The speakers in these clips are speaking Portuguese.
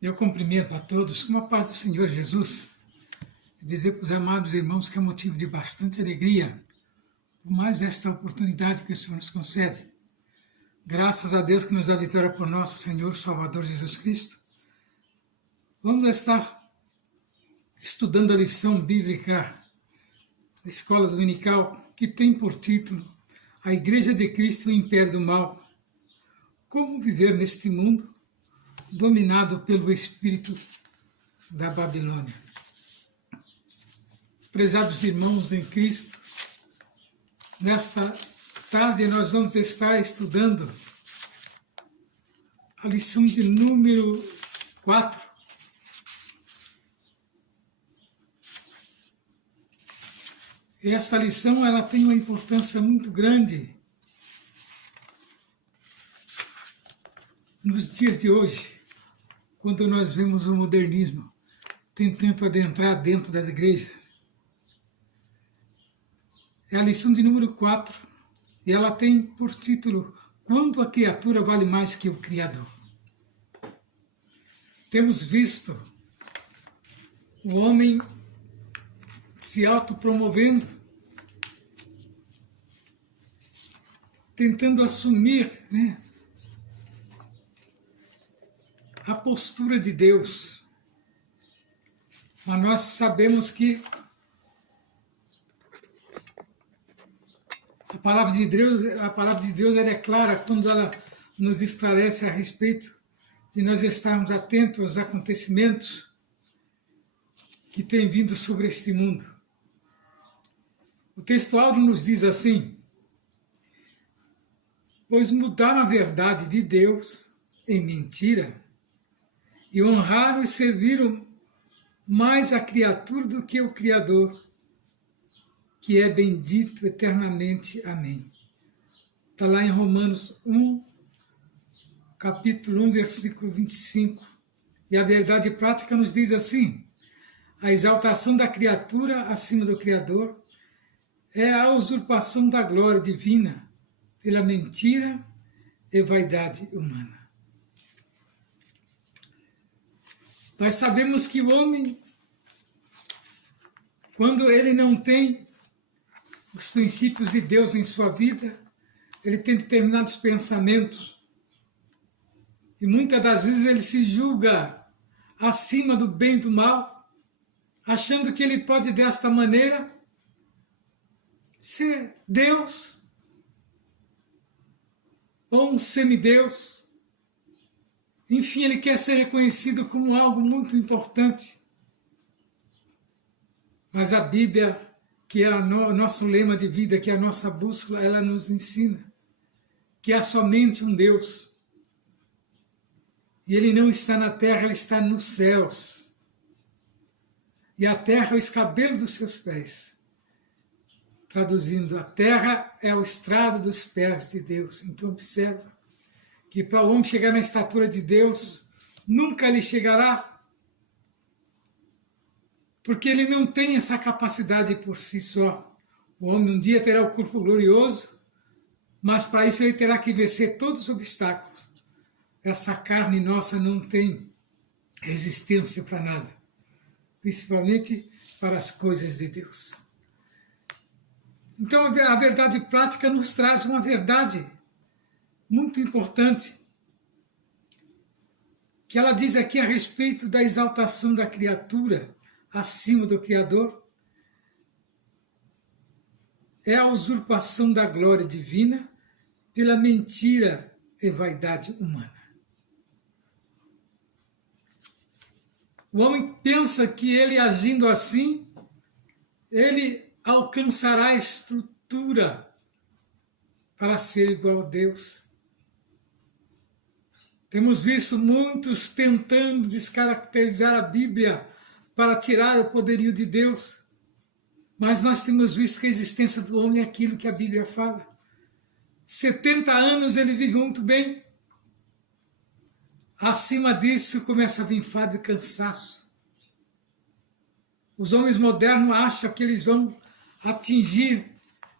Eu cumprimento a todos com a paz do Senhor Jesus e dizer para os amados irmãos que é motivo de bastante alegria, por mais esta oportunidade que o Senhor nos concede. Graças a Deus que nos dá vitória por nosso Senhor Salvador Jesus Cristo. Vamos estar estudando a lição bíblica da Escola Dominical, que tem por título A Igreja de Cristo e o Império do Mal. Como viver neste mundo dominado pelo espírito da Babilônia. Prezados irmãos em Cristo, nesta tarde nós vamos estar estudando a lição de número 4. E essa lição ela tem uma importância muito grande nos dias de hoje, quando nós vemos o modernismo tentando adentrar dentro das igrejas. É a lição de número 4, e ela tem por título Quando a criatura vale mais que o Criador. Temos visto o homem se autopromovendo, tentando assumir, a postura de Deus. Mas nós sabemos que a palavra de Deus ela é clara quando ela nos esclarece a respeito de nós estarmos atentos aos acontecimentos que têm vindo sobre este mundo. O texto áureo nos diz assim: pois mudaram a verdade de Deus em mentira, e honraram e serviram mais a criatura do que o Criador, que é bendito eternamente. Amém. Está lá em Romanos 1, capítulo 1, versículo 25. E a verdade prática nos diz assim: a exaltação da criatura acima do Criador é a usurpação da glória divina pela mentira e vaidade humana. Nós sabemos que o homem, quando ele não tem os princípios de Deus em sua vida, ele tem determinados pensamentos. E muitas das vezes ele se julga acima do bem e do mal, achando que ele pode desta maneira ser Deus ou um semideus. Enfim, ele quer ser reconhecido como algo muito importante. Mas a Bíblia, que é o nosso lema de vida, que é a nossa bússola, ela nos ensina que há somente um Deus. E ele não está na terra, ele está nos céus. E a terra é o escabelo dos seus pés. Traduzindo, a terra é o estrado dos pés de Deus. Então observa que para o homem chegar na estatura de Deus, nunca lhe chegará, porque ele não tem essa capacidade por si só. O homem um dia terá o corpo glorioso, mas para isso ele terá que vencer todos os obstáculos. Essa carne nossa não tem resistência para nada, principalmente para as coisas de Deus. Então a verdade prática nos traz uma verdade muito importante, que ela diz aqui a respeito da exaltação da criatura acima do Criador, é a usurpação da glória divina pela mentira e vaidade humana. O homem pensa que ele agindo assim, ele alcançará a estrutura para ser igual a Deus. Temos visto muitos tentando descaracterizar a Bíblia para tirar o poderio de Deus. Mas nós temos visto que a existência do homem é aquilo que a Bíblia fala. 70 anos ele vive muito bem. Acima disso começa a vir fado e cansaço. Os homens modernos acham que eles vão atingir,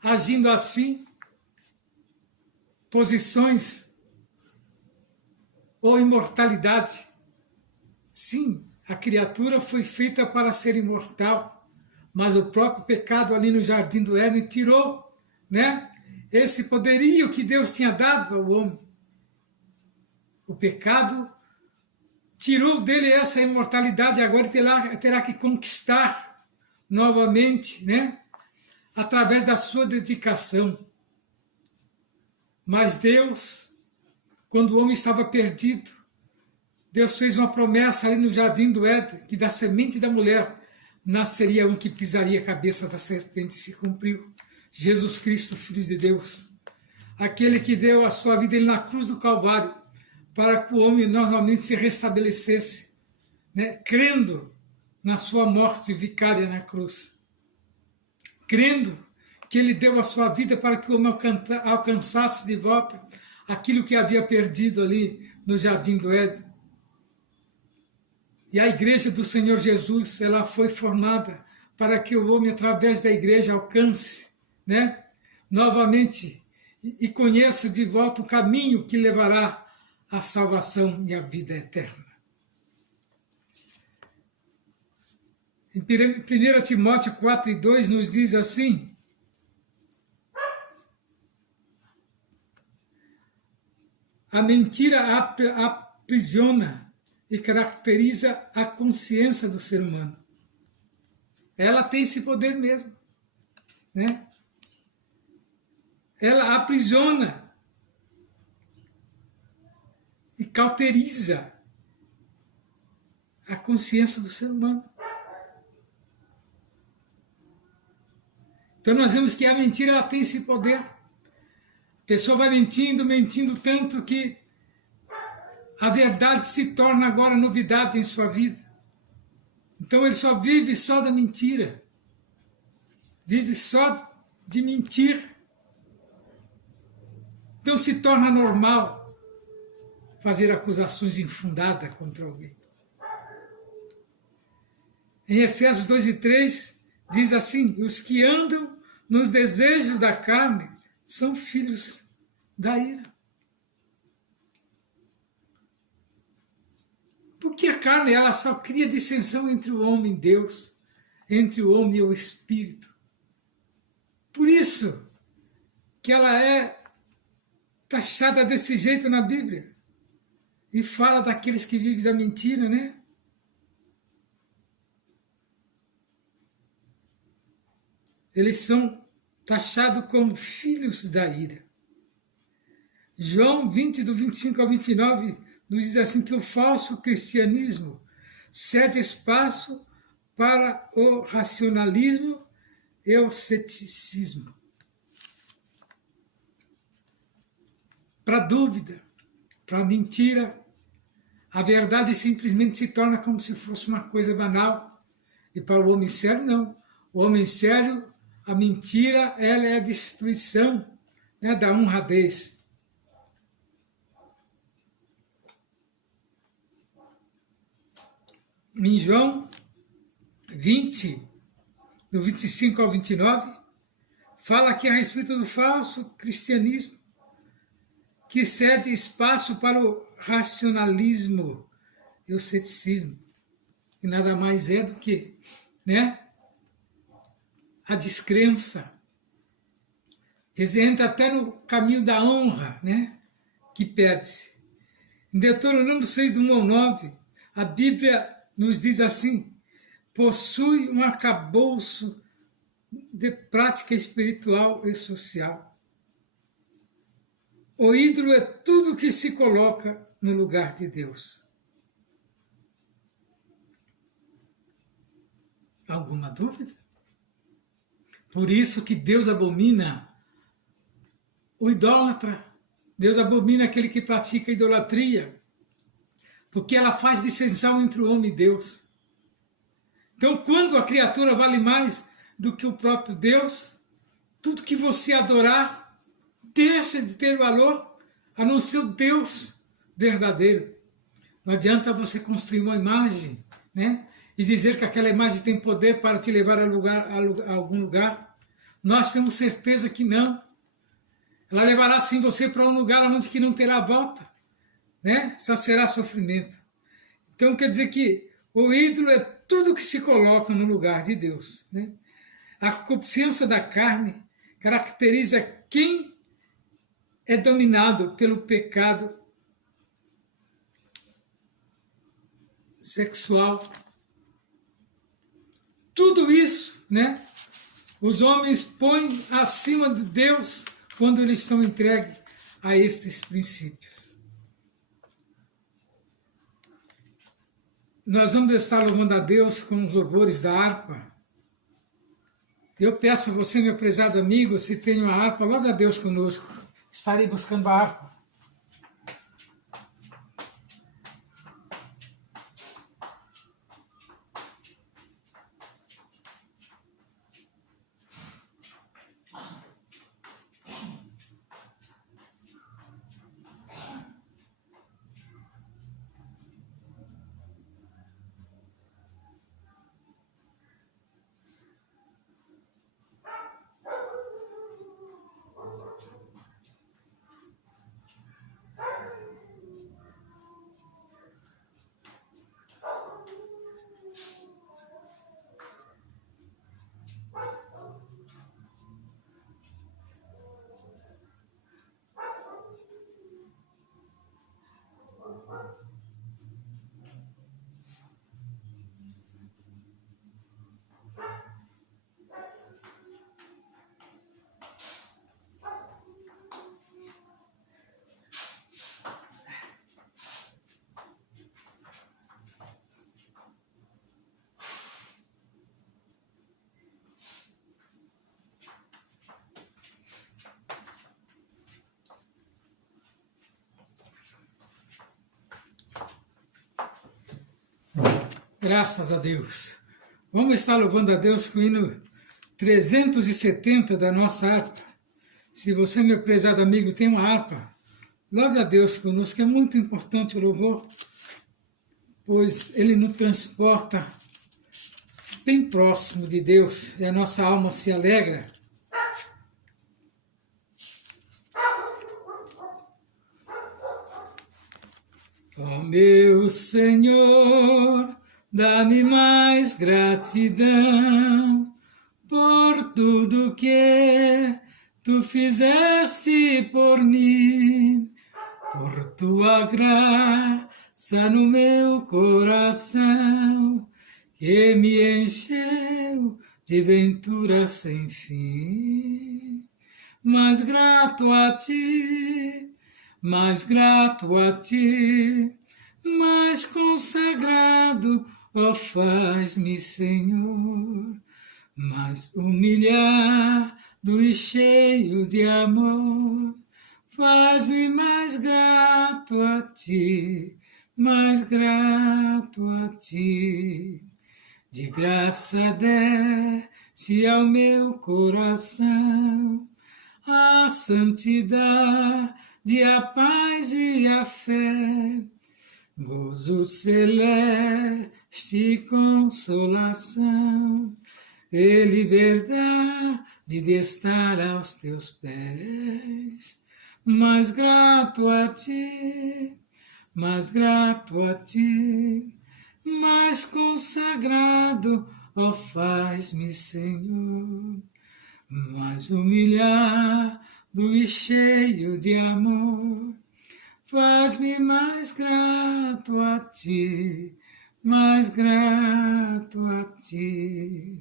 agindo assim, posições ou imortalidade, Sim, a criatura foi feita para ser imortal, mas o próprio pecado ali no jardim do Éden tirou, né, esse poderio que Deus tinha dado ao homem. O pecado tirou dele essa imortalidade, agora ele terá que conquistar novamente, né, através da sua dedicação. Mas Deus, quando o homem estava perdido, Deus fez uma promessa ali no jardim do Éden, que da semente da mulher nasceria um que pisaria a cabeça da serpente, e se cumpriu. Jesus Cristo, Filho de Deus, aquele que deu a sua vida na cruz do Calvário, para que o homem novamente se restabelecesse, né, crendo na sua morte vicária na cruz, crendo que ele deu a sua vida para que o homem alcançasse de volta aquilo que havia perdido ali no jardim do Éden. E a igreja do Senhor Jesus, ela foi formada para que o homem, através da igreja, alcance, né, novamente e conheça de volta o caminho que levará à salvação e à vida eterna. Em 1 Timóteo 4:2 nos diz assim: a mentira aprisiona e caracteriza a consciência do ser humano. Ela tem esse poder mesmo, né? Ela aprisiona e cauteriza a consciência do ser humano. Então nós vemos que a mentira ela tem esse poder. A pessoa vai mentindo, mentindo tanto que a verdade se torna agora novidade em sua vida. Então ele só vive só da mentira. Vive só de mentir. Então se torna normal fazer acusações infundadas contra alguém. Em Efésios 2:3 diz assim: os que andam nos desejos da carne são filhos da ira. Porque a carne ela só cria dissensão entre o homem e Deus, entre o homem e o Espírito. Por isso que ela é taxada desse jeito na Bíblia. E fala daqueles que vivem da mentira, né? Eles são taxados como filhos da ira. João 20, do 25 ao 29, nos diz assim que o falso cristianismo cede espaço para o racionalismo e o ceticismo. Para a dúvida, para a mentira, a verdade simplesmente se torna como se fosse uma coisa banal. E para o homem sério, não. O homem sério, a mentira, ela é a destruição, né, da honradez. Em João 20, do 25 ao 29, fala aqui a respeito do falso cristianismo, que cede espaço para o racionalismo e o ceticismo, que nada mais é do que, né, a descrença. Eles entram até no caminho da honra, né, que perde-se. Em Deuteronômio 6, do 1 ao 9, a Bíblia nos diz assim: possui um arcabouço de prática espiritual e social. O ídolo é tudo que se coloca no lugar de Deus. Alguma dúvida? Por isso que Deus abomina o idólatra. Deus abomina aquele que pratica idolatria, porque ela faz dissensão entre o homem e Deus. Então, quando a criatura vale mais do que o próprio Deus, tudo que você adorar deixa de ter valor, a não ser o Deus verdadeiro. Não adianta você construir uma imagem, né, e dizer que aquela imagem tem poder para te levar a algum lugar. Nós temos certeza que não. Ela levará sim você para um lugar onde que não terá volta, né? Só será sofrimento. Então quer dizer que o ídolo é tudo que se coloca no lugar de Deus, né? A concupiscência da carne caracteriza quem é dominado pelo pecado sexual. Tudo isso, né? Os homens põem acima de Deus quando eles estão entregues a estes princípios. Nós vamos estar louvando a Deus com os louvores da harpa. Eu peço a você, meu prezado amigo, se tem uma harpa, louve a Deus conosco. Estarei buscando a harpa. Graças a Deus. Vamos estar louvando a Deus com o hino 370 da nossa harpa. Se você, meu prezado amigo, tem uma harpa, louve a Deus conosco, é muito importante o louvor, pois ele nos transporta bem próximo de Deus e a nossa alma se alegra. Ó meu Senhor, dá-me mais gratidão por tudo que tu fizeste por mim, por tua graça no meu coração, que me encheu de ventura sem fim. Mais grato a ti, mais grato a ti, mais consagrado, ó faz-me, Senhor, mais humilhado e cheio de amor, faz-me mais grato a ti, mais grato a ti. De graça desce ao meu coração a santidade, a paz e a fé, gozo celeste e consolação, e liberdade de estar aos teus pés. Mais grato a ti, mais grato a ti, mais consagrado, ó faz-me, Senhor, mais humilhado e cheio de amor, faz-me mais grato a ti, mais grato a ti.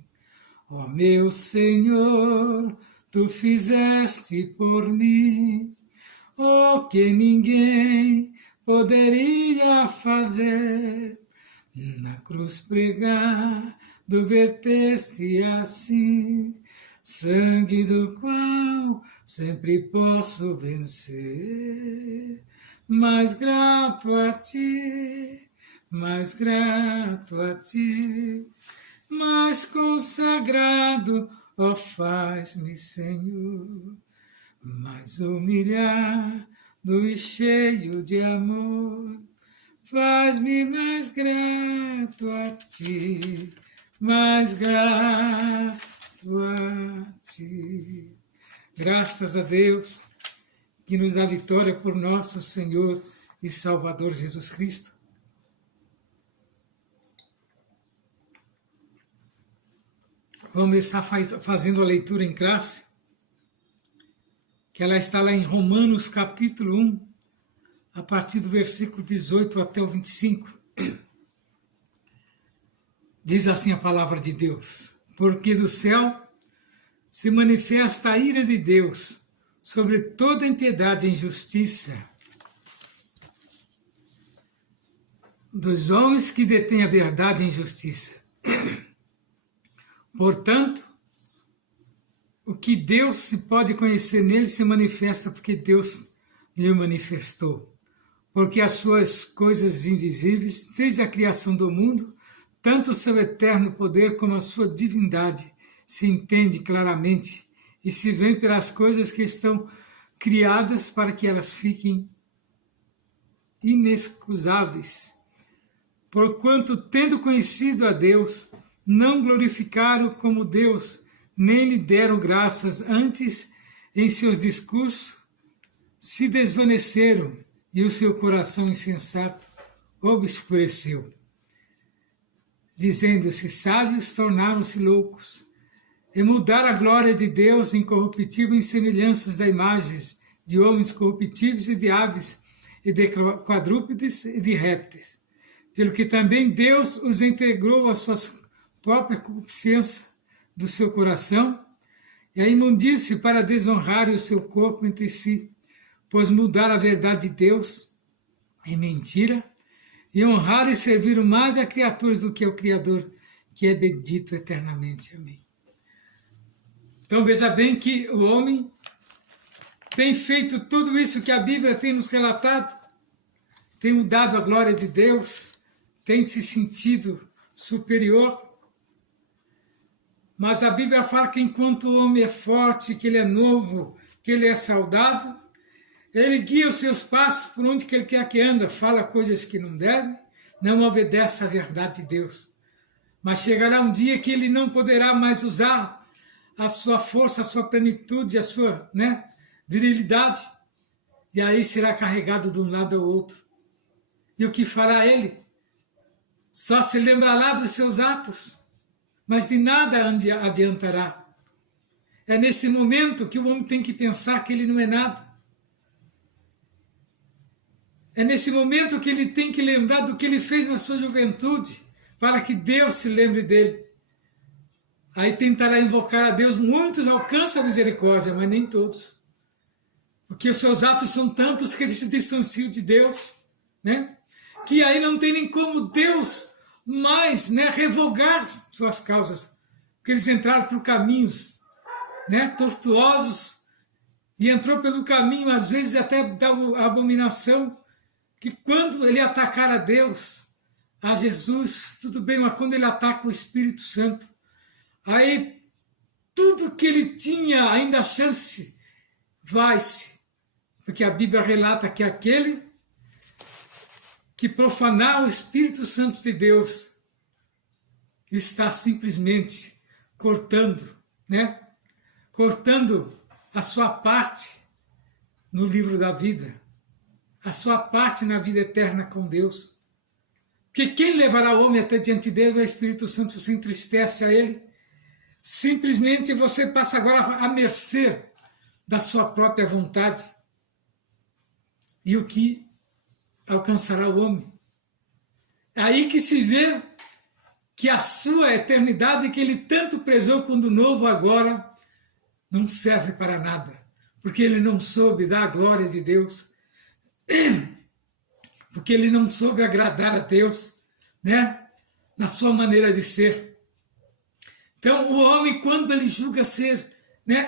Ó meu Senhor, tu fizeste por mim o que ninguém poderia fazer. Na cruz pregado verteste assim, sangue do qual sempre posso vencer. Mais grato a ti, mais grato a ti, mais consagrado, ó faz-me, Senhor, mais humilhado e cheio de amor, faz-me mais grato a ti, mais grato a ti. Graças a Deus que nos dá vitória por nosso Senhor e Salvador Jesus Cristo. Vamos estar fazendo a leitura em classe, que ela está lá em Romanos capítulo 1, a partir do versículo 18 até o 25. Diz assim a palavra de Deus: porque do céu se manifesta a ira de Deus sobre toda impiedade e injustiça dos homens que detêm a verdade e injustiça. Portanto, o que Deus se pode conhecer nele se manifesta porque Deus lhe manifestou. Porque as suas coisas invisíveis, desde a criação do mundo, tanto o seu eterno poder como a sua divindade se entende claramente e se vê pelas coisas que estão criadas para que elas fiquem inexcusáveis. Porquanto, tendo conhecido a Deus, não glorificaram como Deus, nem lhe deram graças, antes, em seus discursos, se desvaneceram e o seu coração insensato obscureceu. Dizendo-se sábios, tornaram-se loucos, e mudaram a glória de Deus incorruptível em semelhanças da imagens de homens corruptíveis e de aves, e de quadrúpedes e de répteis. Pelo que também Deus os integrou às suas próprias concupiscências do seu coração, e a imundície para desonrarem o seu corpo entre si, pois mudaram a verdade de Deus em mentira, e honraram e serviram mais a criaturas do que ao Criador, que é bendito eternamente. Amém. Então veja bem que o homem tem feito tudo isso que a Bíblia tem nos relatado, tem mudado a glória de Deus, tem se sentido superior, mas a Bíblia fala que enquanto o homem é forte, que ele é novo, que ele é saudável, ele guia os seus passos por onde que ele quer que anda, fala coisas que não deve, não obedece à verdade de Deus. Mas chegará um dia que ele não poderá mais usar a sua força, a sua plenitude, a sua virilidade, e aí será carregado de um lado ao outro. E o que fará ele? Só se lembrará dos seus atos, mas de nada adiantará. É nesse momento que o homem tem que pensar que ele não é nada. É nesse momento que ele tem que lembrar do que ele fez na sua juventude, para que Deus se lembre dele. Aí tentará invocar a Deus. Muitos alcançam a misericórdia, mas nem todos. Porque os seus atos são tantos que eles se distanciam de Deus, que aí não tem nem como Deus mais revogar suas causas. Porque eles entraram por caminhos tortuosos e entrou pelo caminho, às vezes até da abominação, que quando ele atacar a Deus, a Jesus, tudo bem, mas quando ele ataca o Espírito Santo, aí tudo que ele tinha ainda a chance, vai-se. Porque a Bíblia relata que aquele que profanar o Espírito Santo de Deus está simplesmente cortando a sua parte no livro da vida, a sua parte na vida eterna com Deus. Porque quem levará o homem até diante dele é o Espírito Santo. Você entristece a ele, simplesmente você passa agora à mercê da sua própria vontade. E o que alcançará o homem? É aí que se vê que a sua eternidade, que ele tanto prezou quando novo, agora não serve para nada, porque ele não soube dar a glória de Deus, porque ele não soube agradar a Deus, na sua maneira de ser. Então, o homem, quando ele julga ser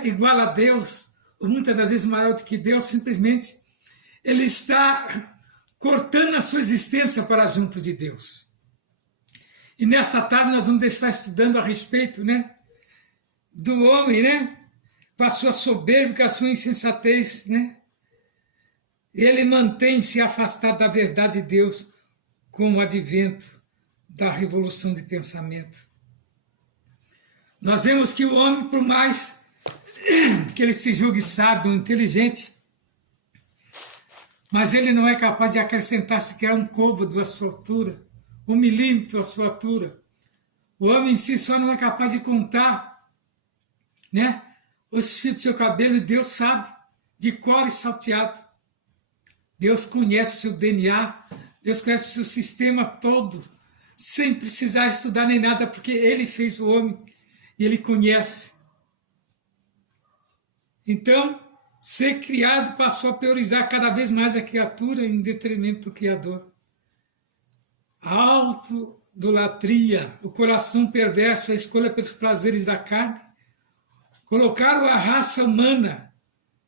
igual a Deus, ou muitas das vezes maior do que Deus, simplesmente ele está cortando a sua existência para junto de Deus. E nesta tarde nós vamos estar estudando a respeito do homem, com a sua soberba, com a sua insensatez, Ele mantém-se afastado da verdade de Deus com o advento da revolução de pensamento. Nós vemos que o homem, por mais que ele se julgue sábio, inteligente, mas ele não é capaz de acrescentar sequer um côvado à sua altura, 1 milímetro à sua altura. O homem em si só não é capaz de contar né? Os fios do seu cabelo, e Deus sabe, de cor e salteado. Deus conhece o seu DNA, Deus conhece o seu sistema todo, sem precisar estudar nem nada, porque Ele fez o homem e Ele conhece. Então, ser criado passou a priorizar cada vez mais a criatura em detrimento do Criador. A autoidolatria, o coração perverso, a escolha pelos prazeres da carne, colocaram a raça humana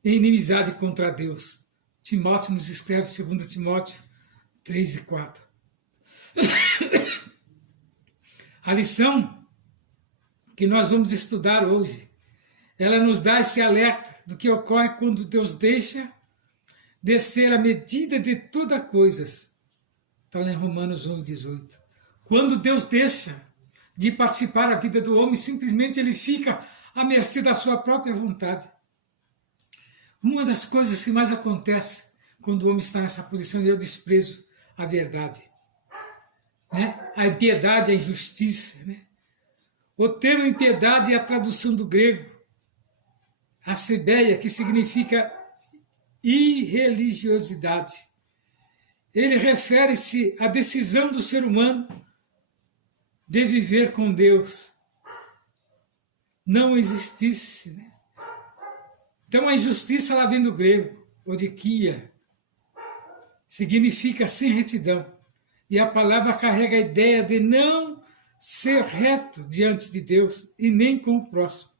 em inimizade contra Deus. Timóteo nos escreve, 2 Timóteo 3 e 4. A lição que nós vamos estudar hoje, ela nos dá esse alerta do que ocorre quando Deus deixa descer a medida de todas as coisas. Está lá em Romanos 1:18. Quando Deus deixa de participar da vida do homem, simplesmente ele fica à mercê da sua própria vontade. Uma das coisas que mais acontece quando o homem está nessa posição é o desprezo à verdade, né? A impiedade, a injustiça, né? O termo impiedade é a tradução do grego, acebeia, que significa irreligiosidade. Ele refere-se à decisão do ser humano de viver com Deus. Não existisse, né? Então a injustiça, ela vem do grego, odikia, significa sem retidão. E a palavra carrega a ideia de não ser reto diante de Deus e nem com o próximo.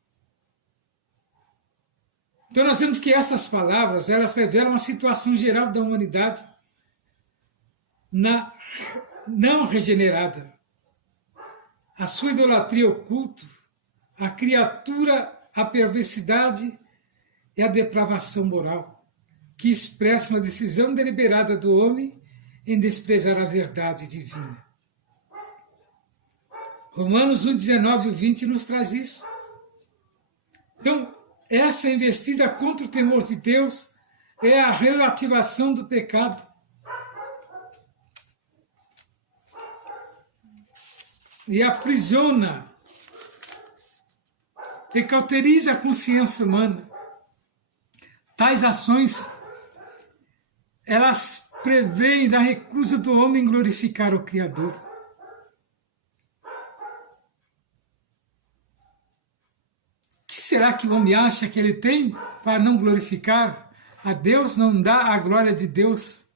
Então nós vemos que essas palavras, elas revelam a situação geral da humanidade não regenerada. A sua idolatria oculta, a criatura, a perversidade e a depravação moral, que expressa uma decisão deliberada do homem em desprezar a verdade divina. Romanos 1:19 e 20 nos traz isso. Então, essa investida contra o temor de Deus é a relativação do pecado. E aprisiona e cauteriza a consciência humana. Tais ações, elas prevêem da recusa do homem glorificar o Criador. O que será que o homem acha que ele tem para não glorificar a Deus, não dar a glória de Deus?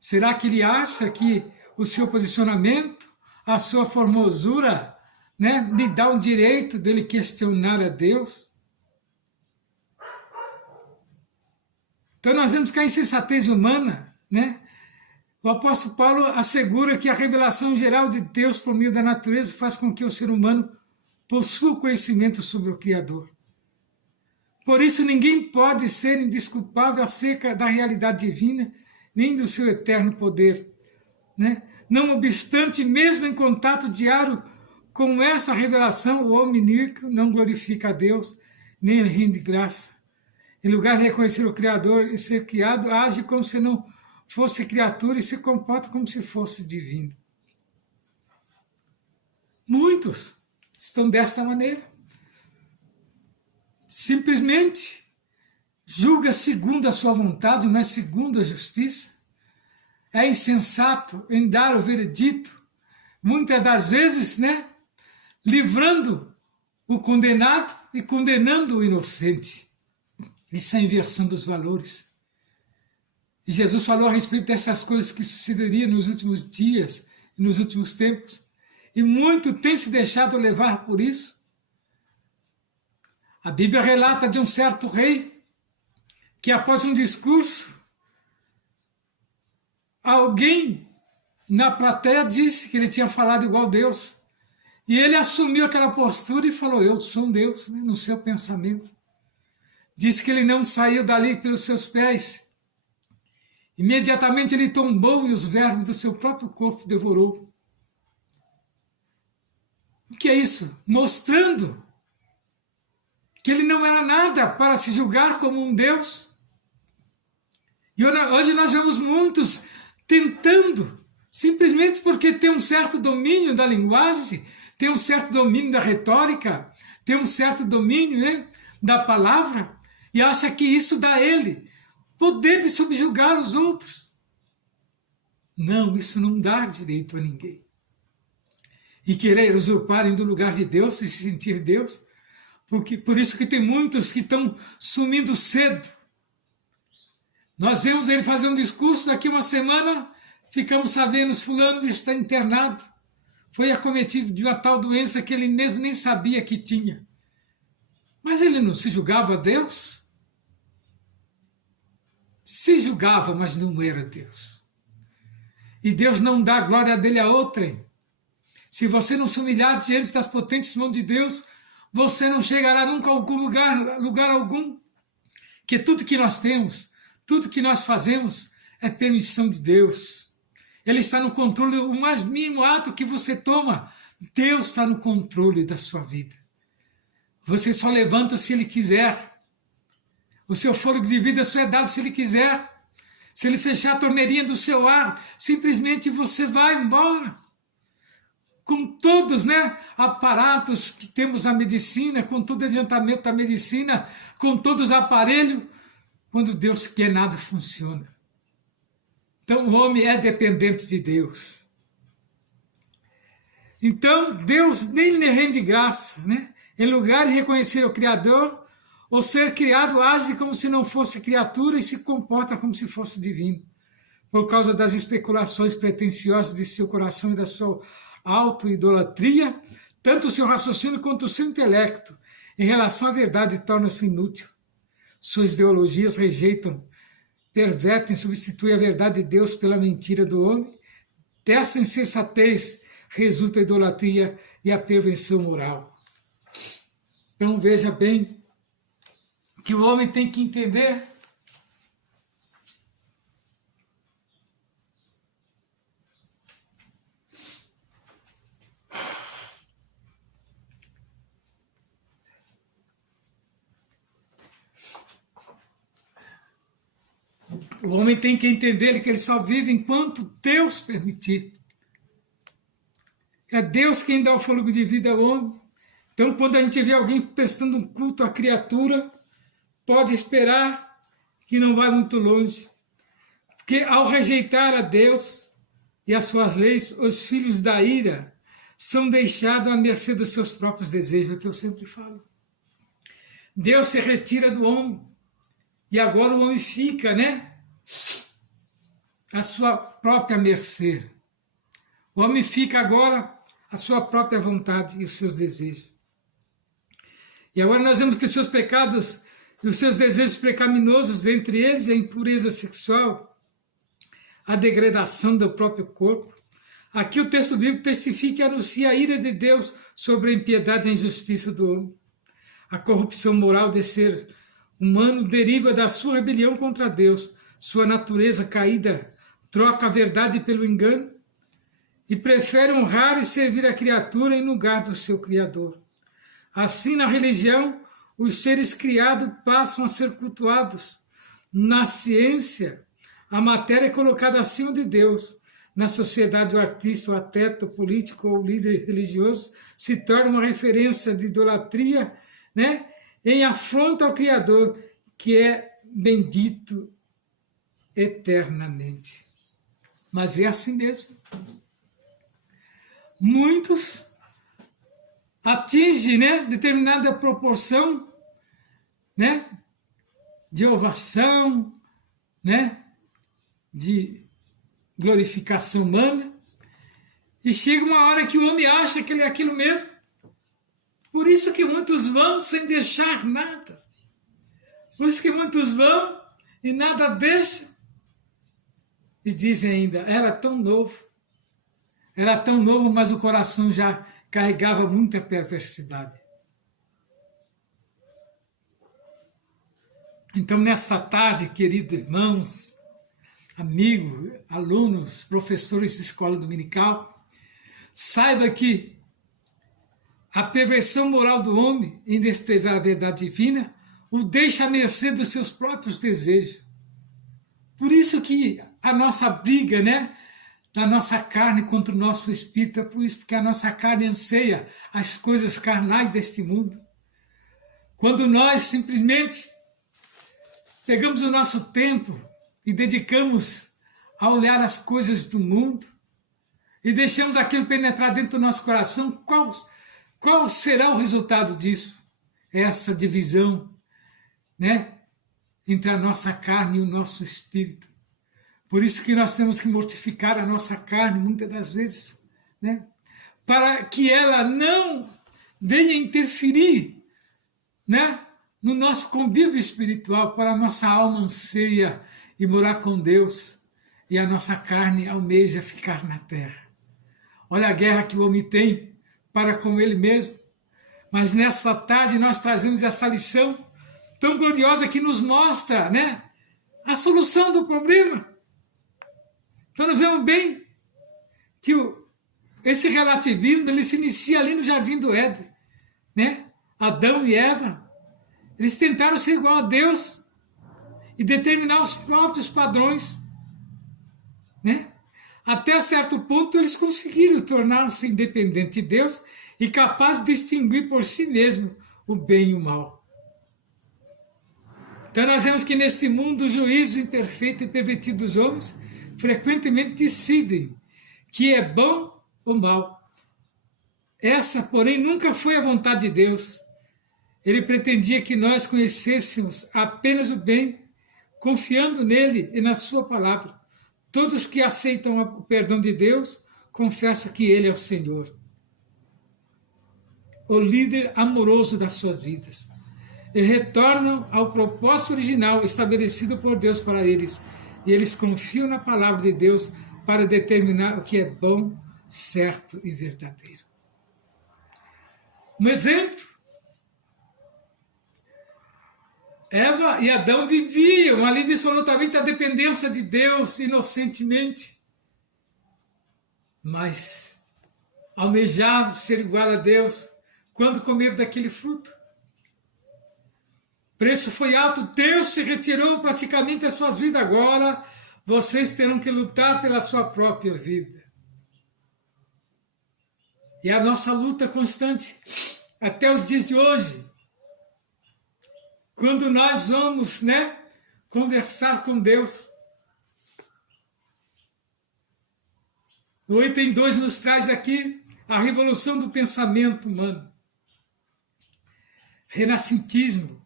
Será que ele acha que o seu posicionamento, a sua formosura, né, lhe dá o direito dele questionar a Deus? Então nós vemos que a insensatez humana, né? O apóstolo Paulo assegura que a revelação geral de Deus por meio da natureza faz com que o ser humano possua conhecimento sobre o Criador. Por isso ninguém pode ser indesculpável acerca da realidade divina, nem do seu eterno poder, né? Não obstante, mesmo em contato diário com essa revelação, o homem iníquo não glorifica a Deus, nem lhe rende graça. Em lugar de reconhecer o Criador e ser criado, age como se não fosse criatura e se comporta como se fosse divino. Muitos estão desta maneira. Simplesmente julga segundo a sua vontade, não é segundo a justiça. É insensato em dar o veredito, muitas das vezes, né, livrando o condenado e condenando o inocente. Isso é a inversão dos valores. E Jesus falou a respeito dessas coisas que sucederiam nos últimos dias e nos últimos tempos. E muito tem se deixado levar por isso. A Bíblia relata de um certo rei que, após um discurso, alguém na plateia disse que ele tinha falado igual a Deus. E ele assumiu aquela postura e falou: eu sou um Deus, né, no seu pensamento. Disse que ele não saiu dali pelos seus pés. Imediatamente ele tombou e os vermes do seu próprio corpo devorou. O que é isso? Mostrando que ele não era nada para se julgar como um Deus. E hoje nós vemos muitos tentando, simplesmente porque tem um certo domínio da linguagem, tem um certo domínio da retórica, tem um certo domínio, né, da palavra e acha que isso dá a ele poder de subjugar os outros. Não, isso não dá direito a ninguém. E querer usurparem do lugar de Deus e se sentir Deus, porque por isso que tem muitos que estão sumindo cedo. Nós vemos ele fazer um discurso, daqui uma semana ficamos sabendo que fulano está internado, foi acometido de uma tal doença que ele mesmo nem sabia que tinha. Mas ele não se julgava a Deus? Se julgava, mas não era Deus. E Deus não dá a glória dele a outrem. Se você não se humilhar diante das potentes mãos de Deus, você não chegará nunca a algum lugar algum. Que tudo que nós temos, tudo que nós fazemos é permissão de Deus. Ele está no controle, o mais mínimo ato que você toma, Deus está no controle da sua vida. Você só levanta se Ele quiser. O seu fôlego de vida só é dado se Ele quiser. Se Ele fechar a torneirinha do seu ar, simplesmente você vai embora. Com todos, né, aparatos que temos a medicina, com todo adiantamento da medicina, com todos os aparelhos, quando Deus quer, nada funciona. Então o homem é dependente de Deus. Então Deus nem lhe rende graça, né? Em lugar de reconhecer o Criador, o ser criado age como se não fosse criatura e se comporta como se fosse divino. Por causa das especulações pretensiosas de seu coração e da sua auto-idolatria, tanto o seu raciocínio quanto o seu intelecto em relação à verdade torna-se inútil. Suas ideologias rejeitam, pervertem e substituem a verdade de Deus pela mentira do homem. Dessa insensatez resulta a idolatria e a perversão moral. Então veja bem que o homem tem que entender que ele só vive enquanto Deus permitir. É Deus quem dá o fôlego de vida ao homem. Então, quando a gente vê alguém prestando um culto à criatura, pode esperar que não vai muito longe. Porque ao rejeitar a Deus e as suas leis, os filhos da ira são deixados à mercê dos seus próprios desejos, é o que eu sempre falo. Deus se retira do homem. E agora o homem fica, né, à sua própria mercê. O homem fica agora à sua própria vontade e os seus desejos. E agora nós vemos que os seus pecados e os seus desejos pecaminosos, dentre eles a impureza sexual, a degradação do próprio corpo. Aqui o texto bíblico testifica e anuncia a ira de Deus sobre a impiedade e a injustiça do homem. A corrupção moral desse ser humano deriva da sua rebelião contra Deus. Sua natureza caída troca a verdade pelo engano e prefere honrar e servir a criatura em lugar do seu Criador. Assim, na religião, os seres criados passam a ser cultuados. Na ciência, a matéria é colocada acima de Deus. Na sociedade, o artista, o atleta, o político ou o líder religioso se torna uma referência de idolatria, né, em afronta ao Criador, que é bendito eternamente. Mas é assim mesmo. Muitos atingem, né, determinada proporção, né, de ovação, né, de glorificação humana, e chega uma hora que o homem acha que ele é aquilo mesmo. Por isso que muitos vão sem deixar nada. Por isso que muitos vão e nada deixam. E dizem ainda, era tão novo, mas o coração já carregava muita perversidade. Então, nesta tarde, queridos irmãos, amigos, alunos, professores de escola dominical, saiba que a perversão moral do homem em desprezar a verdade divina o deixa à mercê dos seus próprios desejos. Por isso que a nossa briga, né, da nossa carne contra o nosso espírito, é por isso, porque a nossa carne anseia as coisas carnais deste mundo. Quando nós simplesmente pegamos o nosso tempo e dedicamos a olhar as coisas do mundo e deixamos aquilo penetrar dentro do nosso coração, qual será o resultado disso? Essa divisão, né, entre a nossa carne e o nosso espírito. Por isso que nós temos que mortificar a nossa carne, muitas das vezes, né, para que ela não venha interferir, né, no nosso convívio espiritual, para a nossa alma anseia e morar com Deus, e a nossa carne almeja ficar na terra. Olha a guerra que o homem tem para com ele mesmo. Mas nessa tarde nós trazemos essa lição tão gloriosa que nos mostra, né, a solução do problema. Então nós vemos bem que esse relativismo ele se inicia ali no Jardim do Éden, né? Adão e Eva, eles tentaram ser igual a Deus e determinar os próprios padrões, né? Até certo ponto eles conseguiram tornar-se independentes de Deus e capazes de distinguir por si mesmo o bem e o mal. Então nós vemos que nesse mundo o juízo imperfeito e pervertido dos homens frequentemente decidem que é bom ou mal. Essa, porém, nunca foi a vontade de Deus. Ele pretendia que nós conhecêssemos apenas o bem, confiando nele e na sua palavra. Todos que aceitam o perdão de Deus confessam que ele é o Senhor, o líder amoroso das suas vidas, e retornam ao propósito original estabelecido por Deus para eles, e eles confiam na palavra de Deus para determinar o que é bom, certo e verdadeiro. Um exemplo: Eva e Adão viviam ali absolutamente a dependência de Deus inocentemente, mas almejaram ser igual a Deus quando comeram daquele fruto. O preço foi alto, Deus se retirou praticamente das suas vidas. Agora vocês terão que lutar pela sua própria vida. E a nossa luta constante até os dias de hoje, quando nós vamos, né, conversar com Deus. O item 2 nos traz aqui a revolução do pensamento humano. Renascentismo.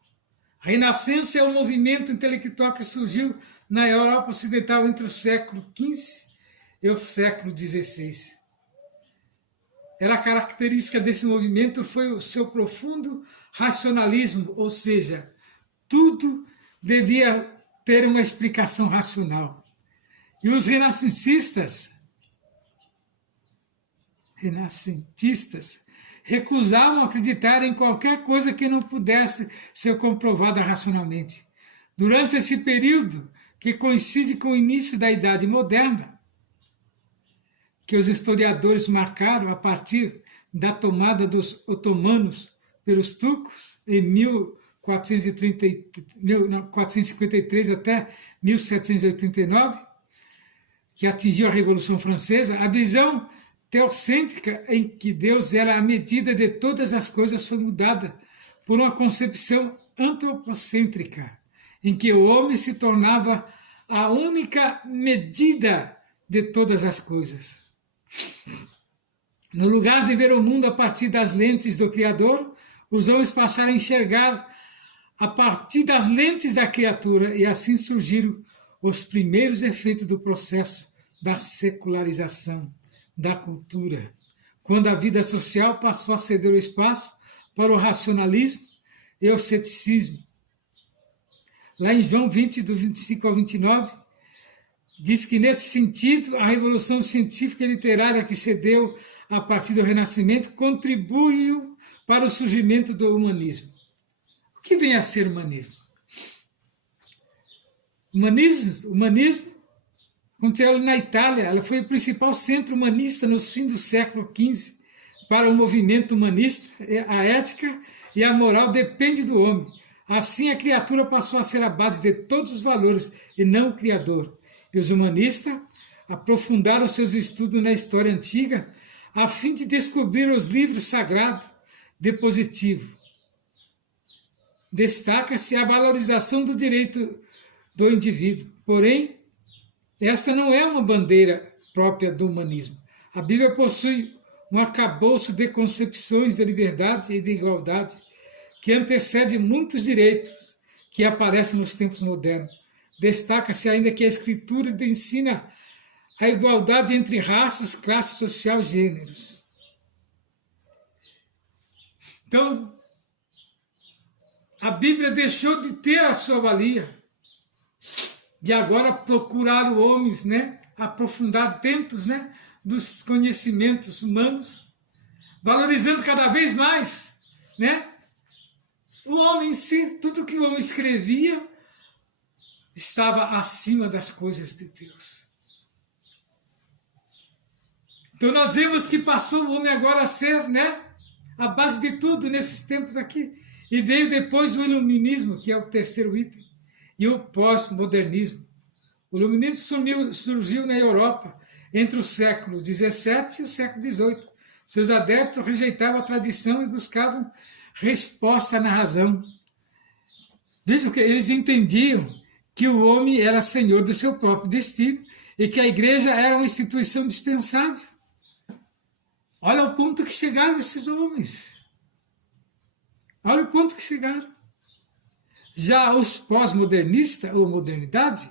Renascença é um movimento intelectual que surgiu na Europa Ocidental entre o século XV e o século XVI. A característica desse movimento foi o seu profundo racionalismo, ou seja, tudo devia ter uma explicação racional. E os renascentistas recusavam acreditar em qualquer coisa que não pudesse ser comprovada racionalmente. Durante esse período, que coincide com o início da Idade Moderna, que os historiadores marcaram a partir da tomada dos otomanos pelos turcos em 1453 até 1789, que atingiu a Revolução Francesa, a visão teocêntrica em que Deus era a medida de todas as coisas foi mudada por uma concepção antropocêntrica, em que o homem se tornava a única medida de todas as coisas. No lugar de ver o mundo a partir das lentes do Criador, os homens passaram a enxergar a partir das lentes da criatura, e assim surgiram os primeiros efeitos do processo da secularização da cultura, quando a vida social passou a ceder o espaço para o racionalismo e o ceticismo. Lá em João 20, do 25 ao 29, diz que, nesse sentido, a revolução científica e literária que se deu a partir do Renascimento contribuiu para o surgimento do humanismo. O que vem a ser humanismo? Humanismo aconteceu na Itália. Ela foi o principal centro humanista nos fins do século XV. Para o movimento humanista, a ética e a moral dependem do homem. Assim, a criatura passou a ser a base de todos os valores e não o criador. E os humanistas aprofundaram seus estudos na história antiga a fim de descobrir os livros sagrados de positivo. destaca-se a valorização do direito do indivíduo. Porém, essa não é uma bandeira própria do humanismo. A Bíblia possui um arcabouço de concepções de liberdade e de igualdade que antecede muitos direitos que aparecem nos tempos modernos. Destaca-se ainda que a Escritura ensina a igualdade entre raças, classes sociais, gêneros. Então, a Bíblia deixou de ter a sua valia e agora procuraram homens, né, aprofundar dentro, né, dos conhecimentos humanos, valorizando cada vez mais, né, o homem em si. Tudo que o homem escrevia estava acima das coisas de Deus. Então nós vemos que passou o homem agora a ser, né, a base de tudo nesses tempos aqui. E veio depois o iluminismo, que é o terceiro item, e o pós-modernismo. O iluminismo surgiu na Europa entre o século XVII e o século XVIII. Seus adeptos rejeitavam a tradição e buscavam resposta na razão. Vejam que eles entendiam que o homem era senhor do seu próprio destino e que a igreja era uma instituição dispensável. Olha o ponto que chegaram esses homens. Olha o ponto que chegaram. Já os pós-modernistas, ou modernidade,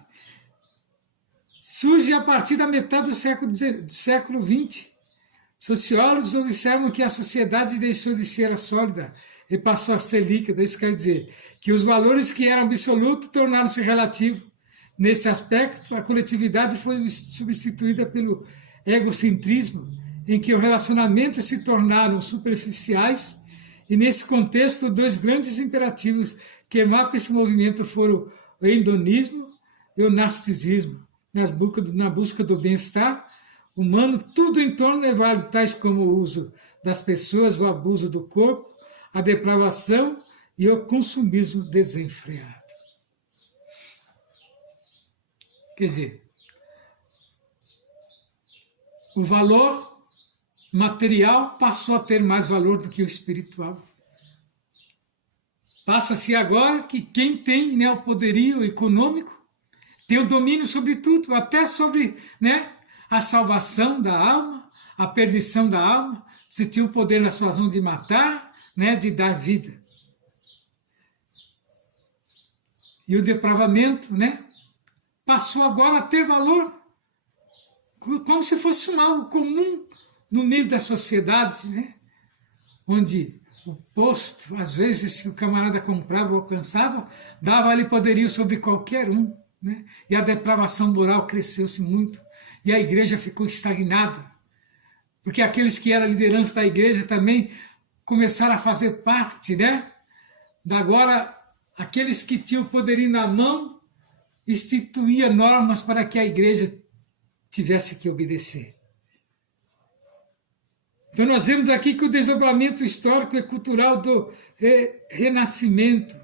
surge a partir da metade do século XX. Sociólogos observam que a sociedade deixou de ser sólida e passou a ser líquida. Isso quer dizer que os valores que eram absolutos tornaram-se relativos. Nesse aspecto, a coletividade foi substituída pelo egocentrismo, em que os relacionamentos se tornaram superficiais, e nesse contexto, dois grandes imperativos que marcam esse movimento foram o hedonismo e o narcisismo. Na busca do bem-estar humano, tudo em torno é válido, tais como o uso das pessoas, o abuso do corpo, a depravação e o consumismo desenfreado. Quer dizer, o valor material passou a ter mais valor do que o espiritual. Passa-se agora que quem tem, né, o poderio econômico tem o domínio sobre tudo, até sobre, né, a salvação da alma, a perdição da alma. Se tinha o poder nas suas mãos de matar, né, de dar vida. E o depravamento, né, passou agora a ter valor, como se fosse um algo comum no meio da sociedade, né, onde o posto, às vezes, se o camarada comprava ou alcançava, dava-lhe poderio sobre qualquer um, né, e a depravação moral cresceu-se muito, e a igreja ficou estagnada, porque aqueles que eram a liderança da igreja também começaram a fazer parte, né, agora aqueles que tinham o poderio na mão instituía normas para que a igreja tivesse que obedecer. Então nós vemos aqui que o desdobramento histórico e cultural do renascimento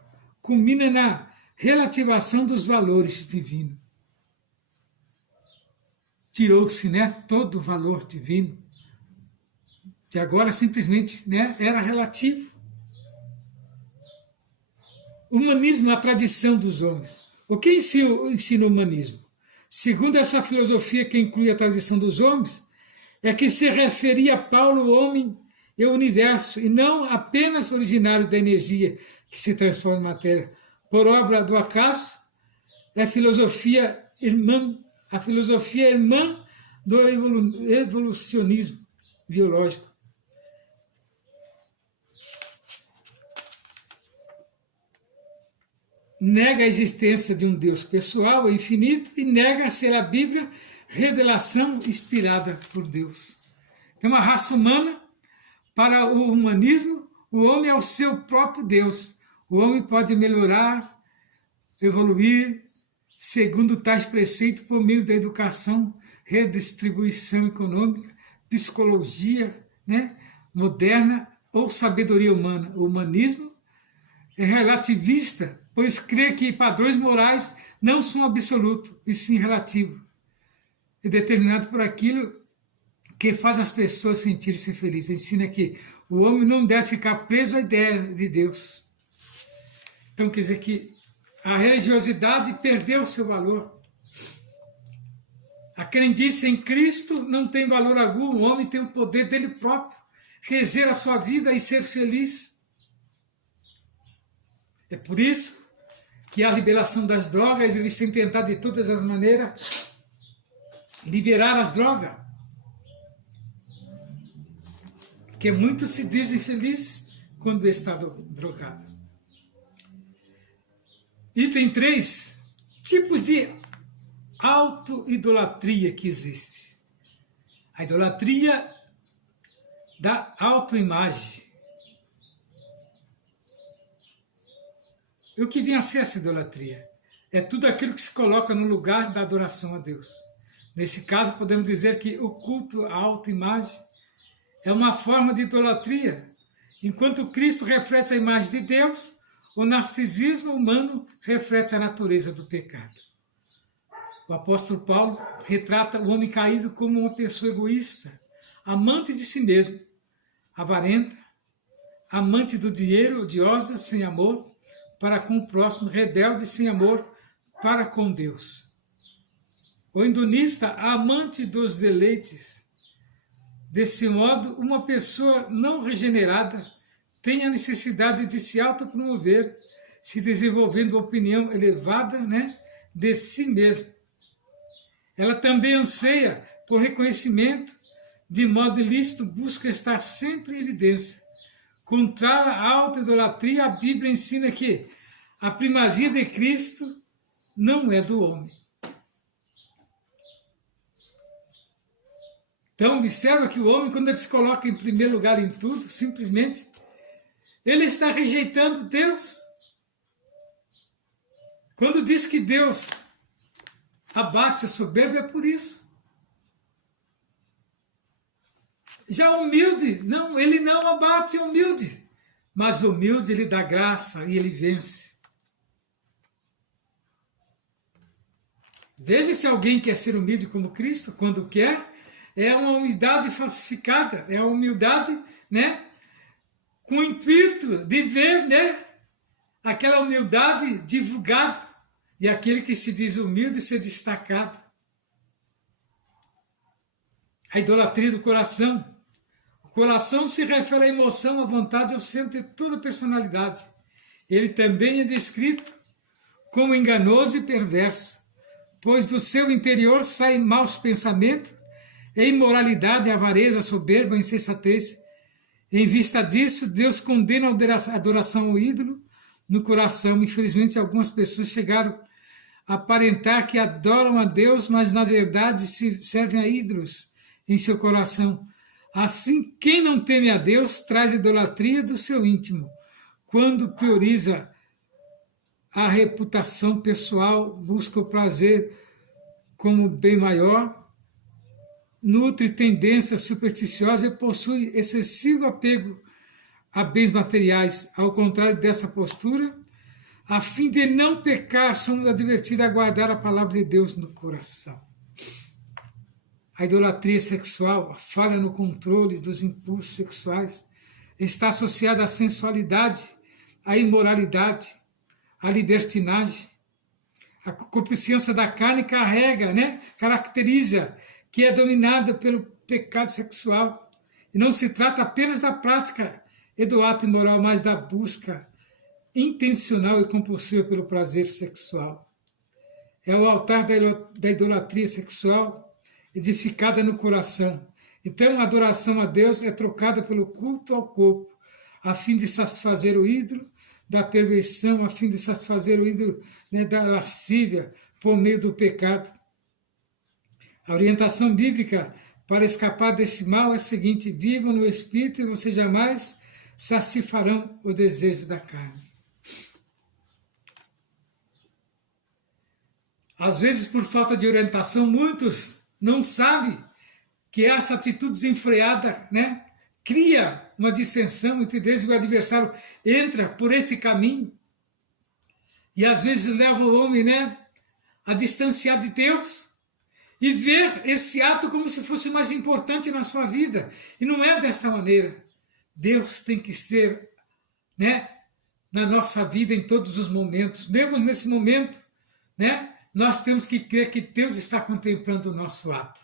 culmina na relativação dos valores divinos. Tirou-se, né, todo o valor divino, que agora simplesmente, né, era relativo. Humanismo, a tradição dos homens. O que ensina o humanismo? Segundo essa filosofia que inclui a tradição dos homens, é que se referia a Paulo, o homem e o universo, e não apenas originários da energia que se transforma em matéria. Por obra do acaso, é a filosofia irmã do evolucionismo biológico. Nega a existência de um Deus pessoal, infinito, e nega ser a Bíblia revelação inspirada por Deus. Então, a raça humana, para o humanismo, o homem é o seu próprio Deus. O homem pode melhorar, evoluir, segundo tais preceitos, por meio da educação, redistribuição econômica, psicologia, né, moderna ou sabedoria humana. O humanismo é relativista, pois crê que padrões morais não são absolutos, e sim relativos, e determinado por aquilo que faz as pessoas sentirem-se felizes. Ensina que o homem não deve ficar preso à ideia de Deus. Então quer dizer que a religiosidade perdeu o seu valor. A crendice em Cristo não tem valor algum. O homem tem o poder dele próprio, reger a sua vida e ser feliz. É por isso que a liberação das drogas, eles têm tentado de todas as maneiras liberar as drogas. Porque muitos se dizem felizes quando está drogado. Item 3, tipos de auto-idolatria que existe. A idolatria da autoimagem. E o que vem a ser essa idolatria? É tudo aquilo que se coloca no lugar da adoração a Deus. Nesse caso, podemos dizer que o culto à autoimagem é uma forma de idolatria. Enquanto Cristo reflete a imagem de Deus, o narcisismo humano reflete a natureza do pecado. O apóstolo Paulo retrata o homem caído como uma pessoa egoísta, amante de si mesmo, avarenta, amante do dinheiro, odiosa, sem amor para com o próximo, rebelde, sem amor para com Deus. O hedonista, amante dos deleites. Desse modo, uma pessoa não regenerada tem a necessidade de se autopromover, se desenvolvendo uma opinião elevada, de si mesma. Ela também anseia por reconhecimento, de modo ilícito, busca estar sempre em evidência. Contrária à auto-idolatria, a Bíblia ensina que a primazia de Cristo não é do homem. Então, observa que o homem, quando ele se coloca em primeiro lugar em tudo, simplesmente, ele está rejeitando Deus. Quando diz que Deus abate o soberbo, é por isso. Já o humilde, não, ele não abate o humilde, mas o humilde ele dá graça e ele vence. Veja se alguém quer ser humilde como Cristo, quando quer, é uma humildade falsificada, é uma humildade, com o intuito de ver, aquela humildade divulgada, e aquele que se diz humilde ser destacado. A idolatria do coração. O coração se refere à emoção, à vontade, ao centro de toda a personalidade. Ele também é descrito como enganoso e perverso, pois do seu interior saem maus pensamentos, a imoralidade, a avareza, a soberba, a insensatez. Em vista disso, Deus condena a adoração ao ídolo no coração. Infelizmente, algumas pessoas chegaram a aparentar que adoram a Deus, mas na verdade se servem a ídolos em seu coração. Assim, quem não teme a Deus traz idolatria do seu íntimo, quando prioriza a reputação pessoal, busca o prazer como bem maior, nutre tendências supersticiosas e possui excessivo apego a bens materiais. Ao contrário dessa postura, a fim de não pecar, somos advertidos a guardar a palavra de Deus no coração. A idolatria sexual, a falha no controle dos impulsos sexuais, está associada à sensualidade, à imoralidade, à libertinagem. A concupiscência da carne caracteriza que é dominada pelo pecado sexual. E não se trata apenas da prática e do ato imoral, mas da busca intencional e compulsiva pelo prazer sexual. É o altar da idolatria sexual edificada no coração. Então, a adoração a Deus é trocada pelo culto ao corpo, a fim de satisfazer o ídolo da perversão, a fim de satisfazer o ídolo da lascívia por meio do pecado. A orientação bíblica para escapar desse mal é a seguinte: vivam no Espírito e vocês jamais satisfarão o desejo da carne. Às vezes, por falta de orientação, muitos não sabem que essa atitude desenfreada, cria uma dissensão entre Deus e o adversário entra por esse caminho e às vezes leva o homem, a distanciar de Deus e ver esse ato como se fosse mais importante na sua vida. E não é desta maneira. Deus tem que ser, na nossa vida em todos os momentos. Mesmo nesse momento, né, nós temos que crer que Deus está contemplando o nosso ato.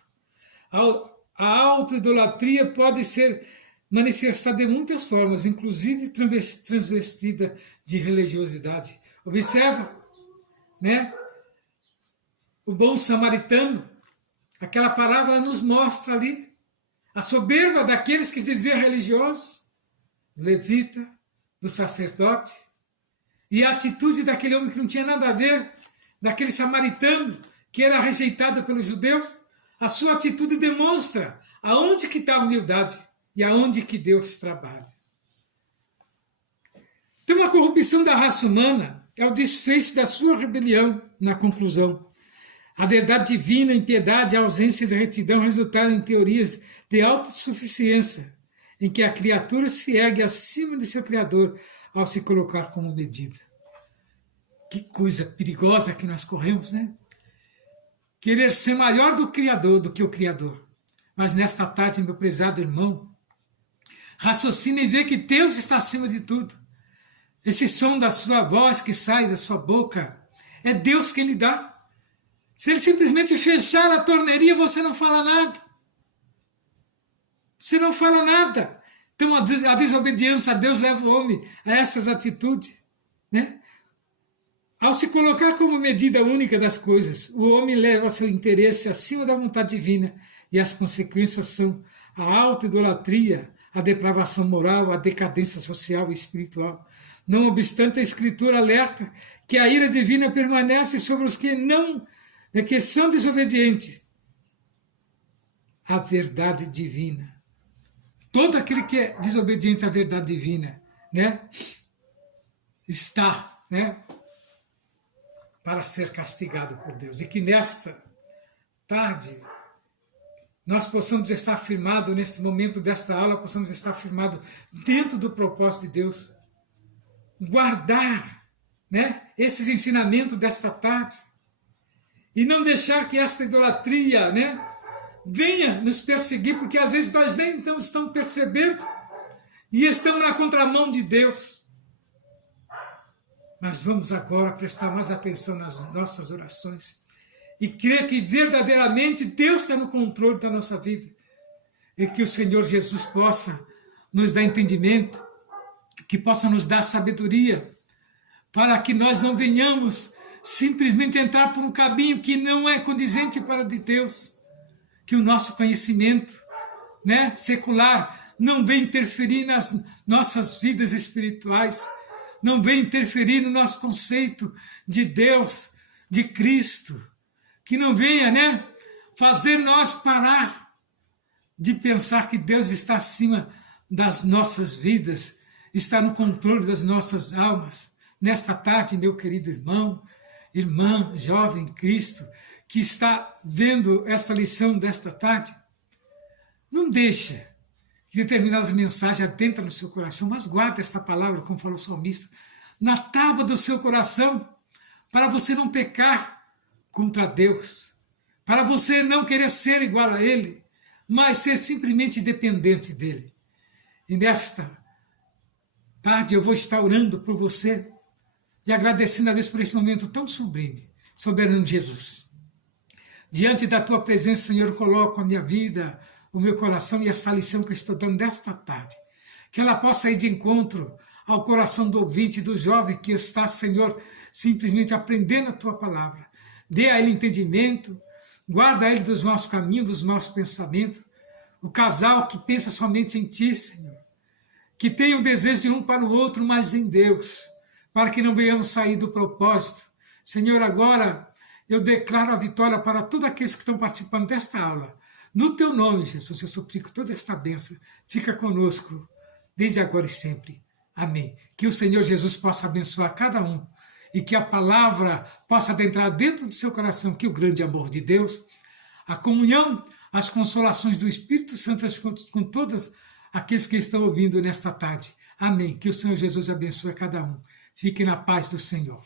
A autoidolatria pode ser manifestada de muitas formas, inclusive transvestida de religiosidade. Observa, né? O bom samaritano, aquela parábola nos mostra ali a soberba daqueles que se diziam religiosos, do levita, do sacerdote, e a atitude daquele homem que não tinha nada a ver, daquele samaritano que era rejeitado pelos judeus. A sua atitude demonstra aonde que está a humildade e aonde que Deus trabalha. Então a corrupção da raça humana é o desfecho da sua rebelião, na conclusão. A verdade divina, a impiedade, a ausência de retidão resultaram em teorias de autossuficiência, em que a criatura se ergue acima de seu Criador ao se colocar como medida. Que coisa perigosa que nós corremos, né? Querer ser maior do Criador, do que o Criador. Mas nesta tarde, meu prezado irmão, raciocine e vê que Deus está acima de tudo. Esse som da sua voz que sai da sua boca, é Deus que lhe dá. Se ele simplesmente fechar a torneirinha, você não fala nada. Você não fala nada. Então a desobediência a Deus leva o homem a essas atitudes, né? Ao se colocar como medida única das coisas, o homem leva seu interesse acima da vontade divina e as consequências são a autoidolatria, a depravação moral, a decadência social e espiritual. Não obstante, a Escritura alerta que a ira divina permanece sobre os que são desobedientes à verdade divina. Todo aquele que é desobediente à verdade divina, né, está, né, para ser castigado por Deus. E que nesta tarde nós possamos estar firmados, neste momento desta aula, possamos estar firmados dentro do propósito de Deus. Guardar, né, esses ensinamentos desta tarde. E não deixar que esta idolatria, né, venha nos perseguir, porque às vezes nós nem estamos percebendo e estamos na contramão de Deus. Mas vamos agora prestar mais atenção nas nossas orações e crer que verdadeiramente Deus está no controle da nossa vida e que o Senhor Jesus possa nos dar entendimento, que possa nos dar sabedoria, para que nós não venhamos simplesmente entrar por um caminho que não é condizente para de Deus, que o nosso conhecimento, né, secular não venha interferir nas nossas vidas espirituais, não venha interferir no nosso conceito de Deus, de Cristo, que não venha, né, fazer nós parar de pensar que Deus está acima das nossas vidas, está no controle das nossas almas. Nesta tarde, meu querido irmão, irmã, jovem, Cristo, que está vendo esta lição desta tarde, não deixa que determinadas mensagens adentrem no seu coração, mas guarda esta palavra, como falou o salmista, na tábua do seu coração, para você não pecar contra Deus, para você não querer ser igual a Ele, mas ser simplesmente dependente dEle. E nesta tarde eu vou estar orando por você e agradecendo a Deus por esse momento tão sublime, soberano Jesus. Diante da tua presença, Senhor, eu coloco a minha vida, o meu coração e esta lição que eu estou dando nesta tarde. Que ela possa ir de encontro ao coração do ouvinte, do jovem que está, Senhor, simplesmente aprendendo a tua palavra. Dê a ele entendimento, guarda ele dos maus caminhos, dos maus pensamentos. O casal que pensa somente em ti, Senhor. Que tenha o desejo de um para o outro, mas em Deus, para que não venhamos sair do propósito. Senhor, agora eu declaro a vitória para todos aqueles que estão participando desta aula. No teu nome, Jesus, eu suplico toda esta bênção. Fica conosco, desde agora e sempre. Amém. Que o Senhor Jesus possa abençoar cada um e que a palavra possa adentrar dentro do seu coração, que o grande amor de Deus, a comunhão, as consolações do Espírito Santo com todos aqueles que estão ouvindo nesta tarde. Amém. Que o Senhor Jesus abençoe cada um. Fique na paz do Senhor.